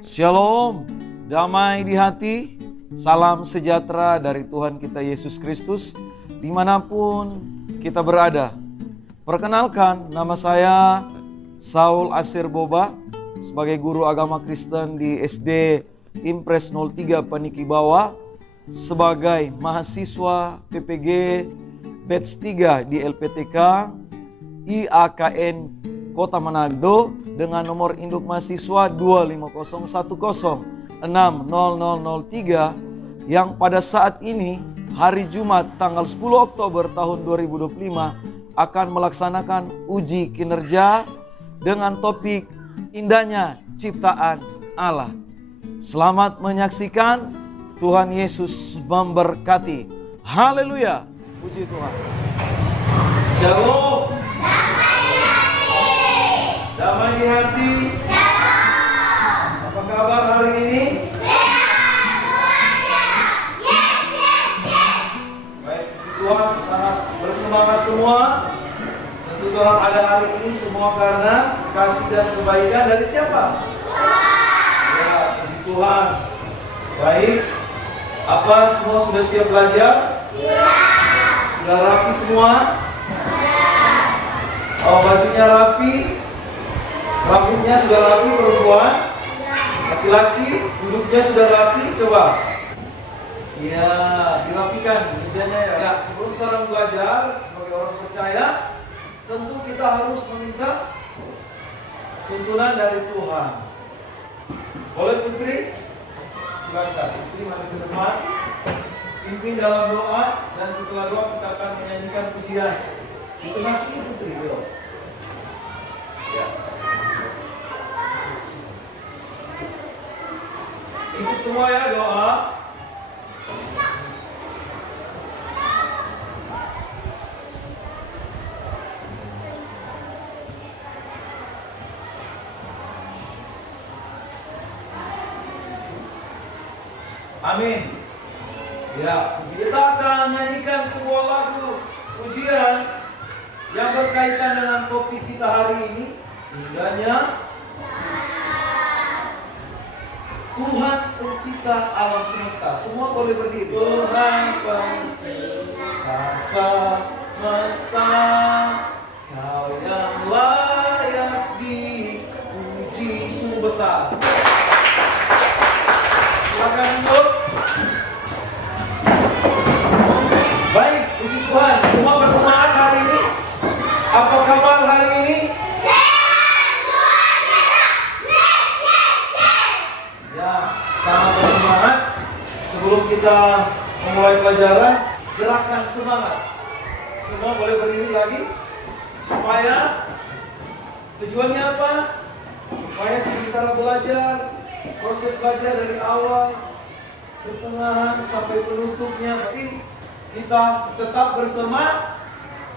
Shalom, damai di hati, salam sejahtera dari Tuhan kita Yesus Kristus dimanapun kita berada. Perkenalkan, nama saya Saul Asir Boba sebagai guru agama Kristen di SD Impres 03 Paniki Bawah, sebagai mahasiswa PPG Batch 3 di LPTK IAKN Kota Manado dengan nomor induk mahasiswa 250106003 yang pada saat ini hari Jumat tanggal 10 Oktober tahun 2025 akan melaksanakan uji kinerja dengan topik indahnya ciptaan Allah. Selamat menyaksikan, Tuhan Yesus memberkati. Haleluya, puji Tuhan. Shalom. Damai di hati. Shalom. Apa kabar hari ini? Sehat, luar biasa. Yes. Baik, puji Tuhan, sangat bersemangat semua. Tentu Tuhan ada hari ini semua karena kasih dan kebaikan dari siapa? Tuhan. Ya, puji Tuhan. Baik, apa semua sudah siap belajar? Siap. Sudah rapi semua? Oh, bajunya rapi. Rambutnya sudah rapi perempuan, laki-laki duduknya sudah rapi, coba. Ya, dirapikan mejanya ya. Ya, sebelum kita belajar sebagai orang percaya, tentu kita harus meminta tuntunan dari Tuhan. Boleh Putri? Silakan, Putri mari ke depan. Pimpin dalam doa dan setelah doa kita akan menyanyikan pujian. Itu masih Putri, yuk. Ya. Ikut semua ya doa. Amin. Ya, kita akan nyanyikan sebuah lagu pujian yang berkaitan dengan topik kita hari ini, indahnya Tuhan pencipta alam semesta. Semua boleh berdiri. Tuhan pencipta semesta, Kau yang layak dipuji, sungguh besar. Silakan duduk. Baik, puji Tuhan. Semua bersemangat hari ini. Apa kabar hari ini? Sangat bersemangat. Sebelum kita memulai pelajaran, gerakan semangat. Semua boleh berdiri lagi. Supaya tujuannya apa? Supaya sementara belajar, proses belajar dari awal, pertengahan sampai penutupnya, sih kita tetap bersemangat.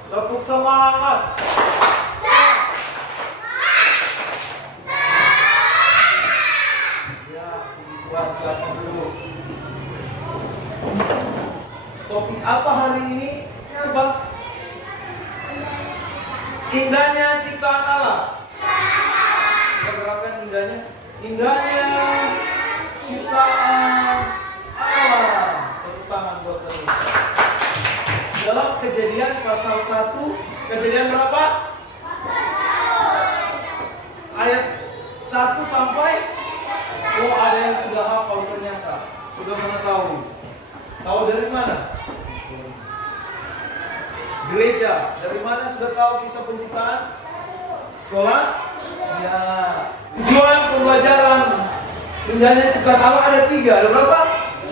Tepuk semangat. Silakan dulu. Topik apa hari ini? Apa? Indahnya ciptaan Allah. Kita gerakan indahnya. Indahnya ciptaan Allah. Tepuk tangan buat kami. Dalam Kejadian pasal 1, Kejadian berapa? Ayat 1 sampai. Oh, ada yang sudah hafal ternyata, sudah mengetahui. Tahu dari mana? Gereja. Dari mana sudah tahu kisah penciptaan? Sekolah? Ya. Tujuan pembelajaran indahnya ciptaan Allah ada 3. Ada berapa?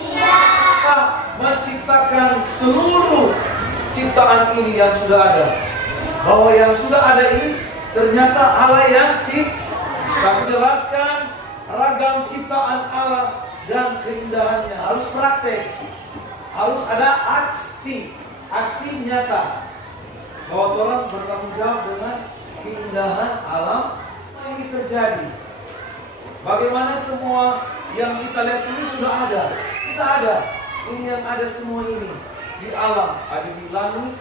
3. Menciptakan seluruh ciptaan ini yang sudah ada. Bahwa yang sudah ada ini ternyata Allah yang cipta. Aku jelaskan ragam ciptaan Allah dan keindahannya. Harus praktek, harus ada aksi nyata bahwa orang bertanggung jawab dengan keindahan alam ini terjadi. Bagaimana semua yang kita lihat ini sudah ada, bisa ada. Ini yang ada semua ini di alam, ada di langit,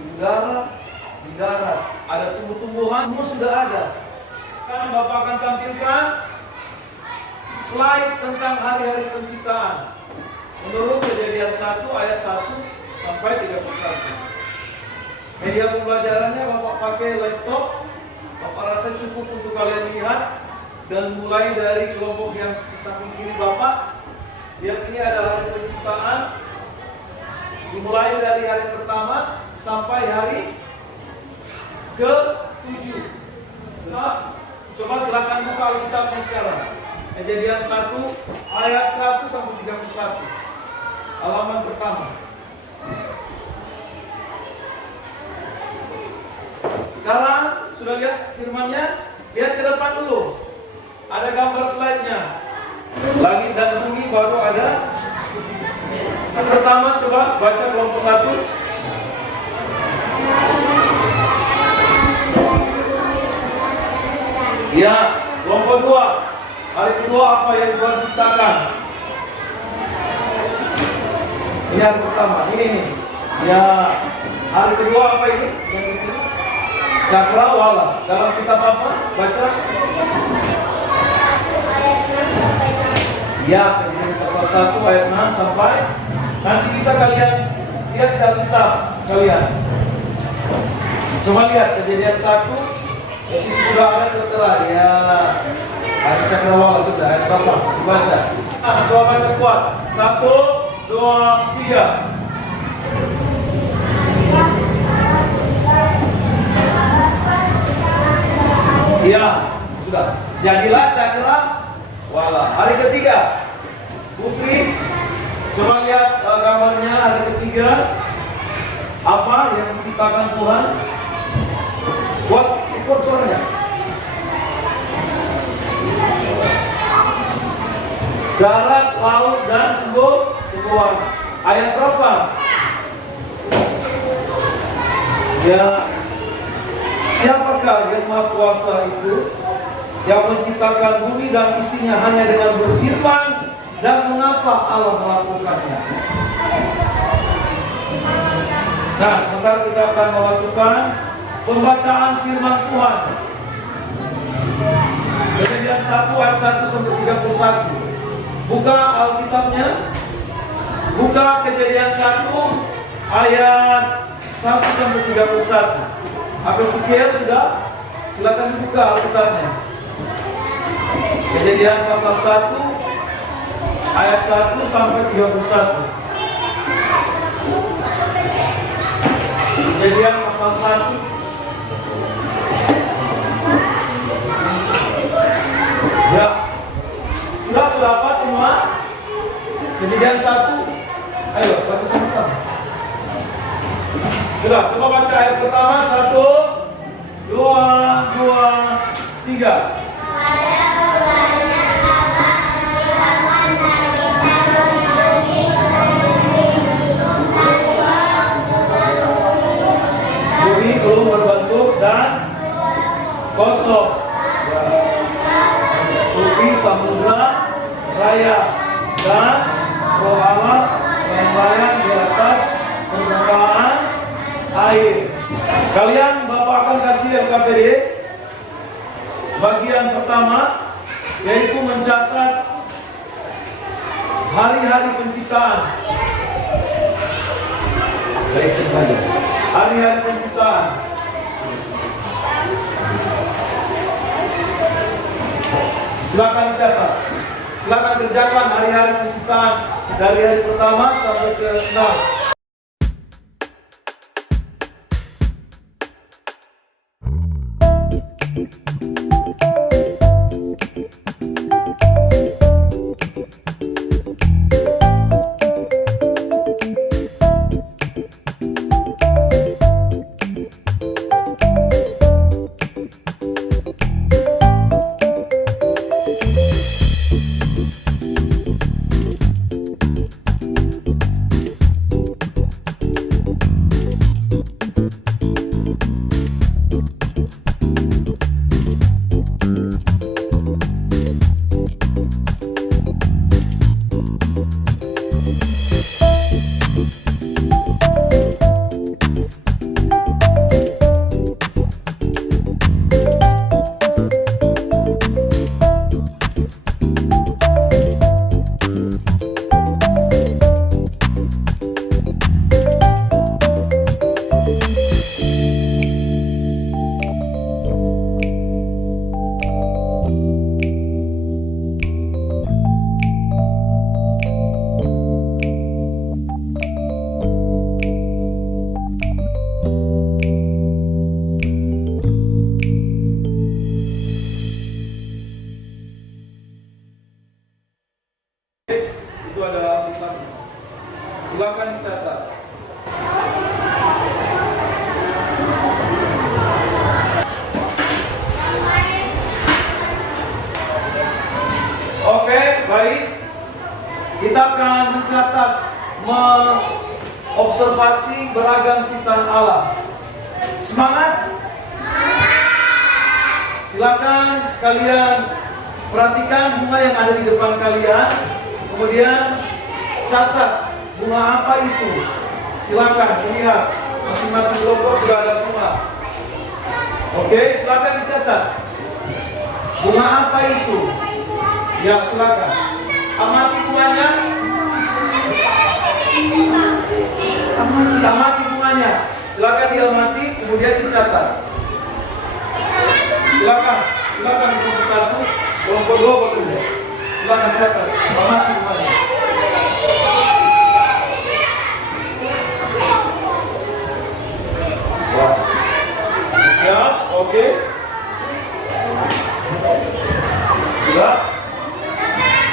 di udara, di darat, ada tumbuh-tumbuhan, semua sudah ada. Kan Bapak akan tampilkan slide tentang hari-hari penciptaan. Menurut Kejadian 1 ayat 1 sampai 31. Media pembelajarannya Bapak pakai laptop. Bapak rasa cukup untuk kalian lihat. Dan mulai dari kelompok yang di samping kiri Bapak, lihat ini adalah hari penciptaan. Dimulai dari hari pertama sampai hari ke-7. Nah, coba silakan buka Alkitabnya sekarang. Kejadian 1 ayat 1 sampai 31. Halaman pertama. Sekarang sudah lihat firman-Nya? Lihat ke depan dulu. Ada gambar slide-nya. Langit dan bumi baru ada. Yang pertama coba baca kelompok 1. Ya, kelompok 2. Hari kedua apa yang Tuhan ciptakan? Ini hari pertama. Ini nih. Ya, hari kedua apa ini? Yang ditulis cakrawala. Dalam kitab apa? Baca. Ya, Kejadian pasal 1 ayat 6 sampai. Nanti bisa kalian lihat dalam kitab kalian. Coba lihat Kejadian 1. Di situ sudah ada tertera. Ya, ada cakrawala sudah. Ayat berapa? Dibaca. Coba baca kuat. 1, 2, 3. Ya, sudah. Jadilah cakrawala. Hari ketiga, Putri, coba lihat gambarnya hari ketiga. Apa yang diciptakan Tuhan? Buat support suaranya. Darat, laut, dan tumbuhan. Ayat berapa? Ya, siapakah yang Maha Kuasa itu, yang menciptakan bumi dan isinya hanya dengan berfirman, dan mengapa Allah melakukannya? Nah, sebentar kita akan melakukan pembacaan firman Tuhan. Kejadian 1 ayat 1 sampai 31. Buka Alkitabnya. Buka Kejadian 1 ayat 1 sampai 31. Sampai sekian sudah? Silakan dibuka Alkitabnya. Kejadian pasal 1 ayat 1 sampai 31. Kejadian pasal 1 ya. Sudah dapat semua? Kejadian 1. Ayo baca sama-sama. Sudah, coba baca ayat pertama. 1, 2, 3. Bumi belum berbentuk dan kosong. Ya. Tepi samudra raya dan roh Allah yang melayang di atas permukaan air. Kalian Bapak akan kasih LKPD bagian pertama, yaitu mencatat hari-hari penciptaan. Baik saja. Hari-hari penciptaan. Silakan catat. Silakan kerjakan hari-hari penciptaan dari hari pertama sampai ke 6. Itu ada limatnya. Silakan dicatat. Oke, baik. Kita akan mencatat, mengobservasi beragam ciptaan Allah. Semangat? Silakan kalian perhatikan bunga yang ada di depan kalian. Kemudian catat bunga apa itu. Silakan lihat, masing-masing kelompok sudah ada bunga. Oke, silakan dicatat. Bunga apa itu? Ya, silakan. Amati bunganya. Amati bunganya. Silakan diamati, kemudian dicatat. Silakan kelompok 1, kelompok 2 bekerja. Silakan catat. Amati bunganya. Wah. Siap, oke. Sudah.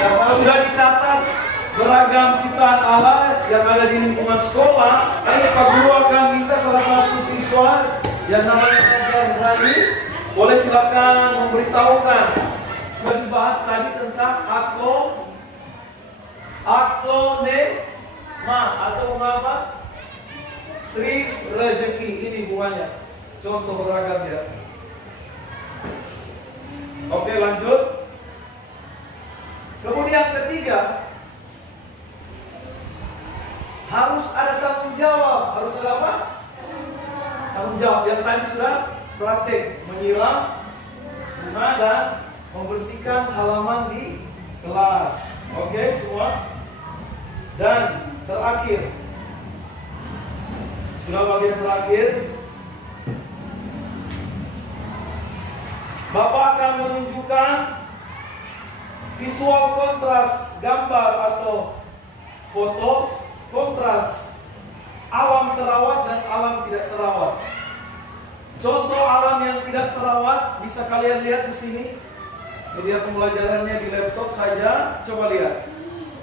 Dan kalau sudah dicatat beragam ciptaan Allah yang ada di lingkungan sekolah, Pak Guru akan minta salah satu siswa yang namanya Rani, boleh silakan memberitahukan. Sudah dibahas tadi tentang aklonema atau bunga apa? Sri rezeki. Ini bunganya. Contoh beragam ya. Oke, lanjut. Kemudian ketiga, harus ada tanggung jawab. Harus ada apa? Tanggung jawab. Yang tadi sudah praktek, menyiram bunga dan membersihkan halaman di kelas. Oke, semua. Dan terakhir, sudah bagian terakhir, Bapak akan menunjukkan visual kontras gambar atau foto kontras alam terawat dan alam tidak terawat. Contoh alam yang tidak terawat bisa kalian lihat di sini. Media pembelajarannya di laptop saja. Coba lihat.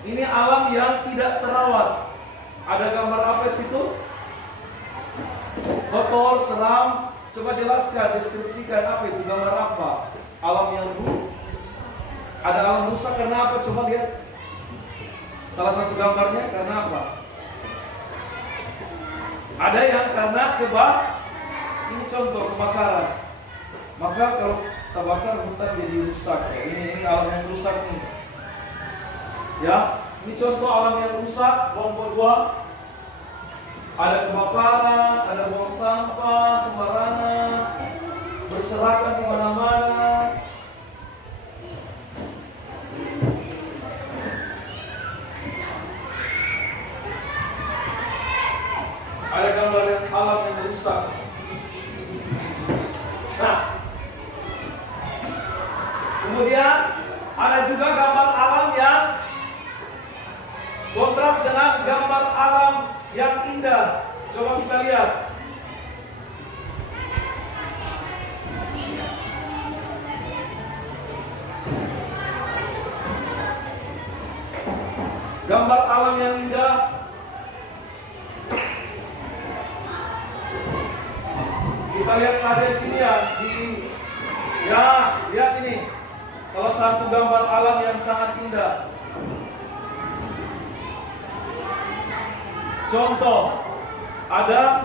Ini alam yang tidak terawat. Ada gambar apa di situ? Kotor, seram. Coba jelaskan, deskripsikan apa itu, gambar apa? Alam yang buruk. Ada alam rusak karena apa? Coba lihat. Salah satu gambarnya karena apa? Ada yang karena ini contoh kebakaran. Maka kalau terbakar hutan jadi rusak. Ini alam yang rusak nih. Ya, ini contoh alam yang rusak. Kelompok 2. Ada kebakaran, ada buang sampah sembarangan, berserakan di mana-mana. Ada gambar yang alam yang rusak. Nah, kemudian ada juga gambar alam yang kontras dengan gambar alam yang indah. Coba kita lihat. Gambar alam yang indah. Kita lihat saja di sini ya. Lihat ini. Salah satu gambar alam yang sangat indah. Contoh, ada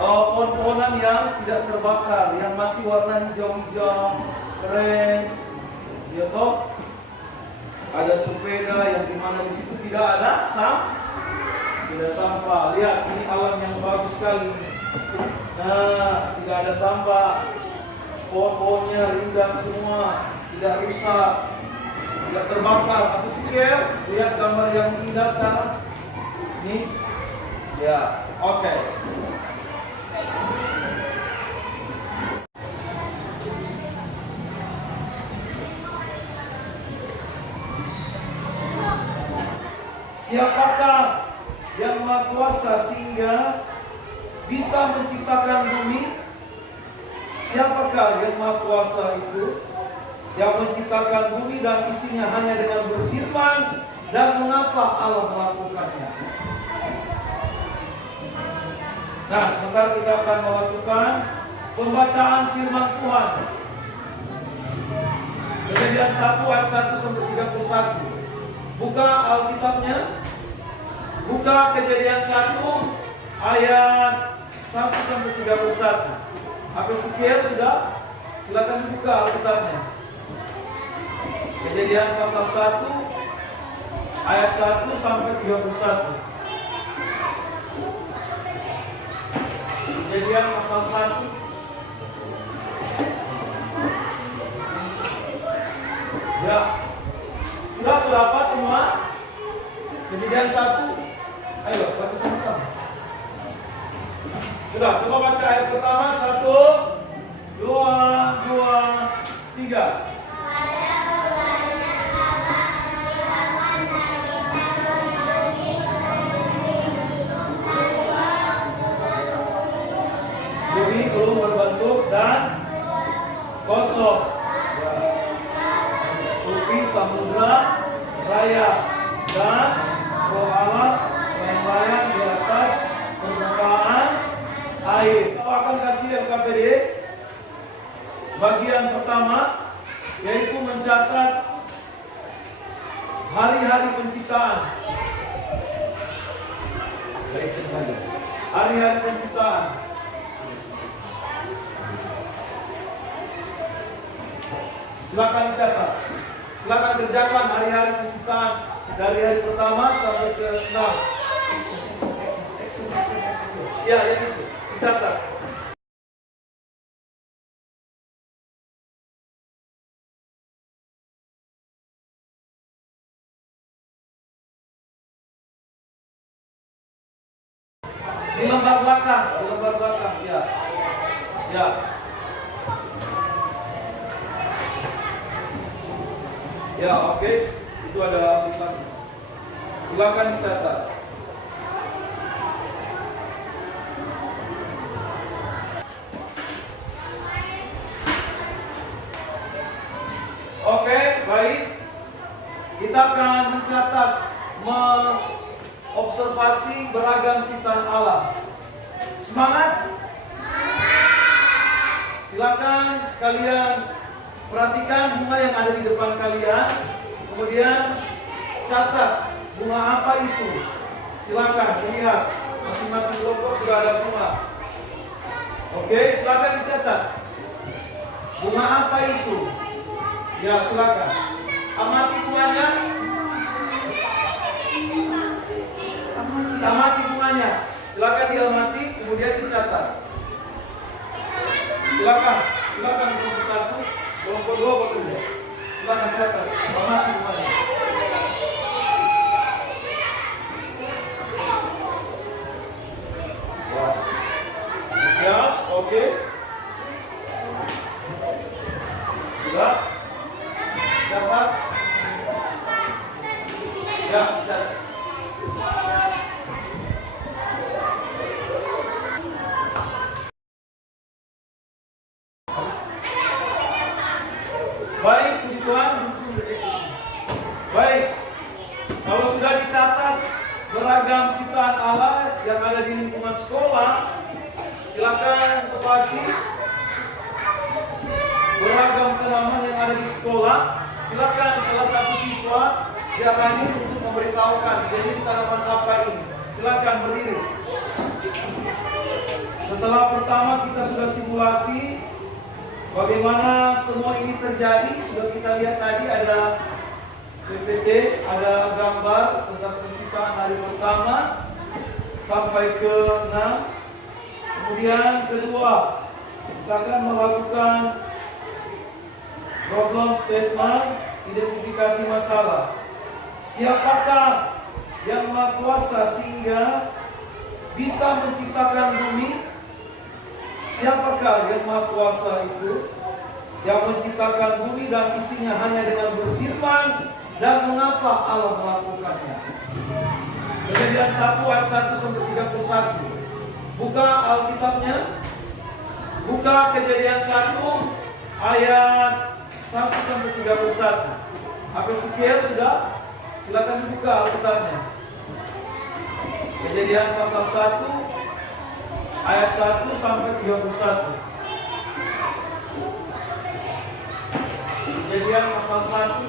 pohon-pohonan yang tidak terbakar, yang masih warna hijau-hijau, keren, ya toh. Ada sepeda yang dimana di situ tidak ada sampah. Lihat, ini alam yang bagus sekali. Nah, tidak ada sampah, pohon-pohonnya rindang semua, tidak rusak, tidak terbakar. Apa sih, Kel? Lihat gambar yang indah sekarang. Ini, ya, oke. Siapakah yang Maha Kuasa sehingga bisa menciptakan bumi? Siapakah yang Maha Kuasa itu yang menciptakan bumi dan isinya hanya dengan berfirman dan mengapa Allah melakukannya. Nah, sebentar kita akan melakukan pembacaan firman Tuhan. Kejadian 1 ayat 1 sampai 31. Buka Alkitabnya. Buka Kejadian 1 ayat 1 sampai 31. Apa sekian sudah? Silakan dibuka Alkitabnya. Kejadian pasal 1 ayat 1 sampai 31. Kejadian pasal 1 ya. Sudah dapat semua? Kejadian 1. Ayo baca sama-sama. Sudah, coba baca ayat pertama. 1, 2, 3. Bumi belum berbentuk dan kosong. Ya. Tepi samudra raya dan roh Allah yang melayang di atas permukaan air. Kita akan kasih LKPD bagian pertama, yaitu mencatat hari-hari penciptaan. Baik saja. Hari-hari penciptaan. Silakan dicatat. Silakan kerjakan hari-hari penciptaan dari hari pertama sampai ke 6. Ya, yang itu. Dicatat. Di lembar belakang, ya. Ya. Ya, oke. Itu ada lipat. Silakan dicatat. Oke, baik. Kita akan mencatat, mengobservasi beragam ciptaan Allah. Semangat? Silakan kalian perhatikan bunga yang ada di depan kalian. Kemudian catat bunga apa itu. Silakan lihat, masing-masing kelompok sudah ada bunga. Oke, silakan dicatat. Bunga apa itu? Ya, silakan. Amati bunganya. Amati bunganya. Silakan diamati, kemudian dicatat. Silakan kelompok 1, kelompok 2 bekerja. Silakan catat. Amati bunganya. Siap, oke. Sudah. Catat. Ya, catat. Baik, puji Tuhan. Baik. Kalau sudah dicatat beragam ciptaan Allah yang ada di lingkungan sekolah, silakan observasi beragam tanaman yang ada di sekolah. Silakan salah satu siswa jalani untuk memberitahukan jenis tanaman apa ini. Silakan berdiri. Setelah pertama kita sudah simulasi bagaimana semua ini terjadi. Sudah kita lihat tadi ada PPT, ada gambar tentang penciptaan hari pertama sampai ke 6. Kemudian kedua, kita akan melakukan problem statement, identifikasi masalah. Siapakah yang Maha Kuasa sehingga bisa menciptakan bumi? Siapakah yang Maha Kuasa itu yang menciptakan bumi dan isinya hanya dengan berfirman, dan mengapa Allah melakukannya? Kejadian 1 ayat 1 sampai 31. Buka Alkitabnya. Buka Kejadian 1 ayat 1 sampai 31. Apa sekian sudah? Silakan dibuka Alkitabnya. Kejadian pasal 1 ayat 1 sampai 31. Kejadian pasal 1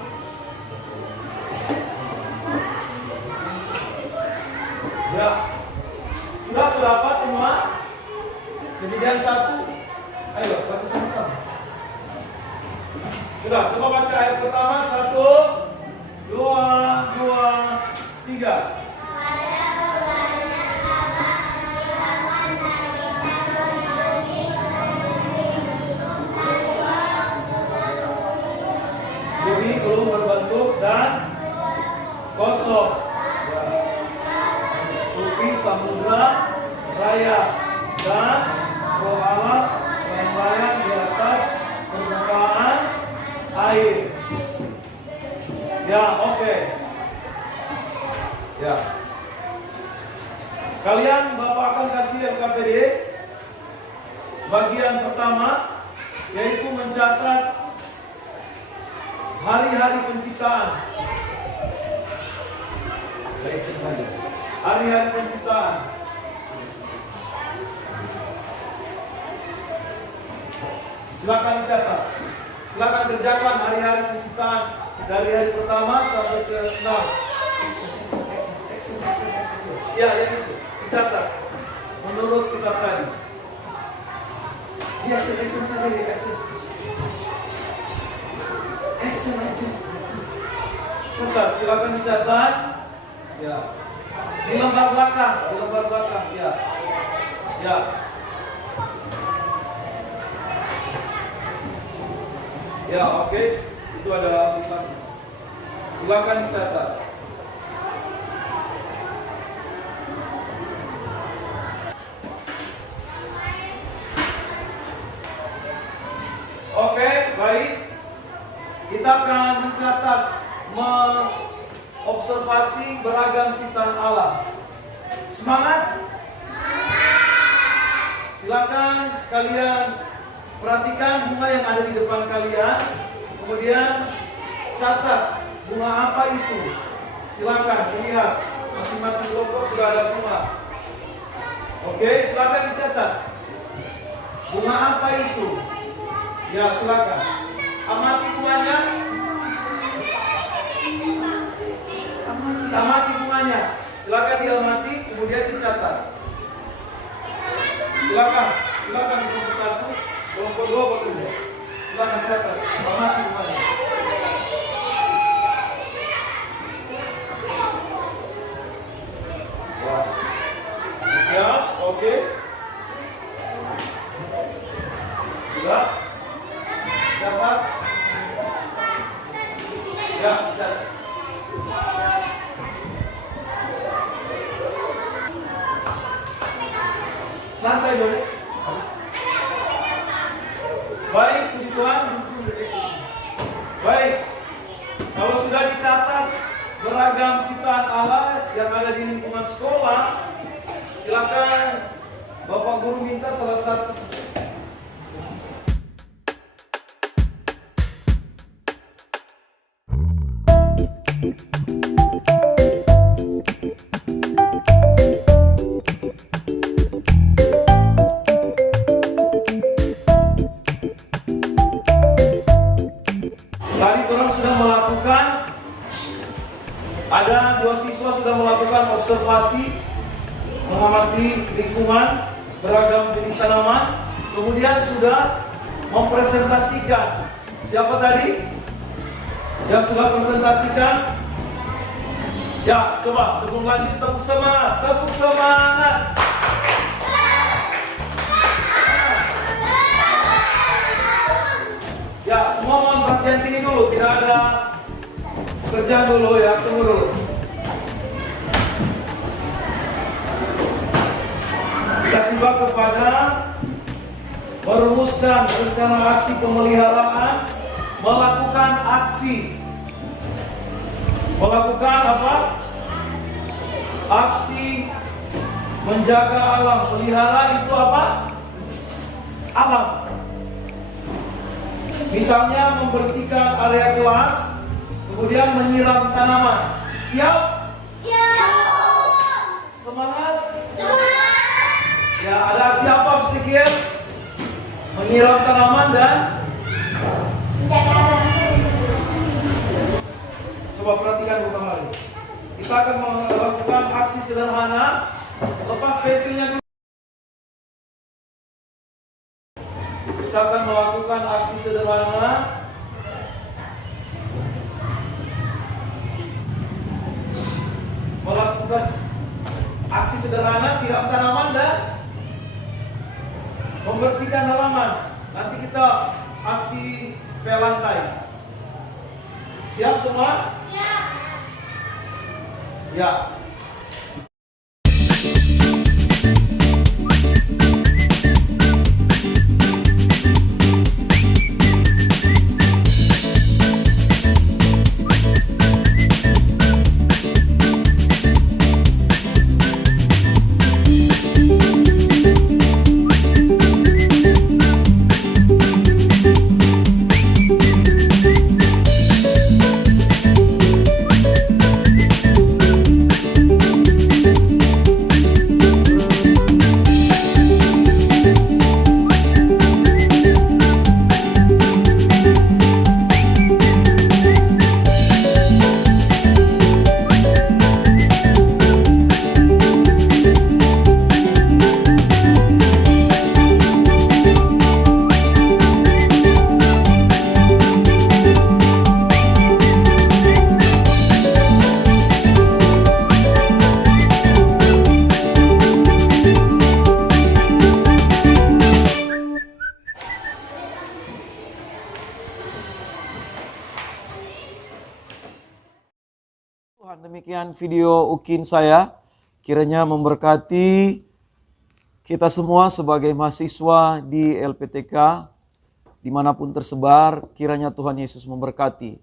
ya. Sudah dapat semua? Kejadian 1. Ayo baca sama-sama. Sudah, coba baca ayat pertama. 1, 2, 3. Bumi belum berbentuk dan kosong. Ya. Tupi samudra raya dan roh Allah melayang di atas permukaan air. Ya, oke. Ya. Kalian Bapak akan kasih LKPD bagian pertama, yaitu mencatat hari-hari penciptaan. Baik saja. Hari-hari penciptaan. Silakan dicatat. Silakan kerjakan hari-hari penciptaan dari hari pertama sampai ke 6. Ya, yang itu. Dicatat. Menurut kitab tadi. Ya, action saja di action. Action aja. Catat, silakan dicatat. Ya. Di lembar belakang, ya. Ya. Ya, oke. Itu adalah kitabnya. Silakan dicatat. Oke, baik. Kita akan mencatat, mengobservasi beragam ciptaan Allah. Semangat? Silakan kalian perhatikan bunga yang ada di depan kalian. Kemudian catat bunga apa itu. Silakan lihat, masing-masing kelompok sudah ada bunga. Oke, silakan dicatat. Bunga apa itu? Ya, silakan. Amati bunganya. Amati bunganya. Silakan diamati, kemudian dicatat. Silakan kelompok 1, kelompok 2 bekerja. Silakan catat. Amati bunganya. Wah. Siap, oke. Sudah. Catat. Ya, catat. Santai dulu. Baik, puji Tuhan. Baik. Kalau sudah dicatat beragam ciptaan Allah yang ada di lingkungan sekolah, silakan Bapak Guru minta salah satu. Tadi orang sudah melakukan, ada 2 siswa sudah melakukan observasi, mengamati lingkungan, beragam jenis tanaman, kemudian sudah mempresentasikan. Siapa tadi yang sudah presentasikan? Ya, coba sebelum lanjut tepuk semangat, tepuk semangat. Ya, semua mohon perhatian sini dulu, tidak ada kerjaan dulu ya, tunggu dulu. Kita tiba kepada merumuskan rencana aksi pemeliharaan, melakukan aksi. Melakukan apa? Aksi menjaga alam. Pelihara itu apa? Alam. Misalnya membersihkan area kelas, kemudian menyiram tanaman. Siap? Siap. Semangat? Semangat. Ya, ada aksi apa Fikir? Menyiram tanaman dan coba perhatikan beberapa kali. Kita akan melakukan aksi sederhana. Lepas pensilnya dulu. Kita akan melakukan aksi sederhana. Melakukan aksi sederhana, siram tanaman dan membersihkan halaman. Nanti kita aksi pel lantai. Siap semua? Siap. Ya. Tuhan, demikian video Ukin saya. Kiranya memberkati kita semua sebagai mahasiswa di LPTK dimanapun tersebar. Kiranya Tuhan Yesus memberkati.